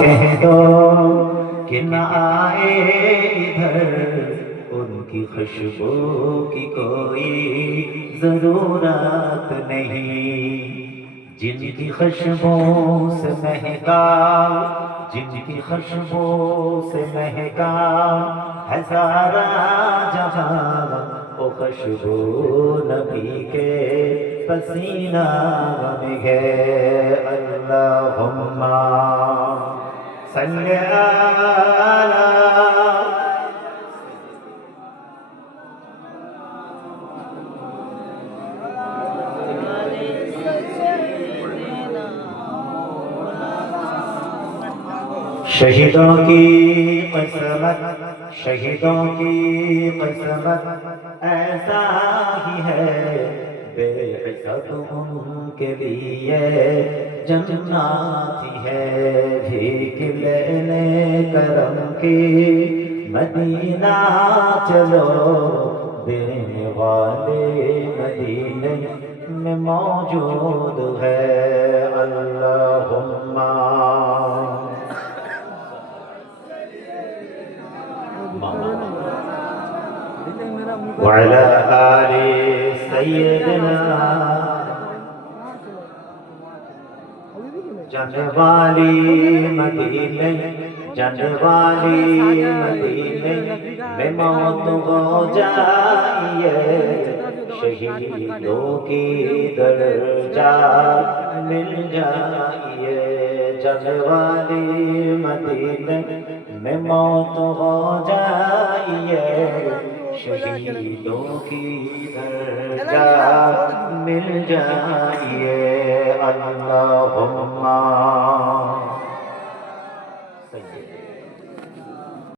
کہہ دو کہ نہ آئے ادھر ان کی خوشبو کی کوئی ضرورت نہیں، جن کی خوشبو سے مہکا، جن کی خوشبو سے مہکا ہے سارا جہاں، وہ خوشبو نبی کے پسینہ میں ہے۔ اللہم صلی علی شہیدوں کی قسمت، شہیدوں کی قسمت ایسا ہی ہے، بے حساب ان کے لیے جنات ہی ہے، بھیک لینے کرم کی مدینہ چلو، دینے والے مدینے میں موجود ہے۔ اللہم وعلى آل سيدنا جانے والی مدینے، جانے والی مدینے میں موت ہو جائیے، شہیدوں کی درجہ مل جائیے، جانے والی مدینے میں موت ہو جائیے، شہیدوں کی درجہ مل جائیے۔ اللہم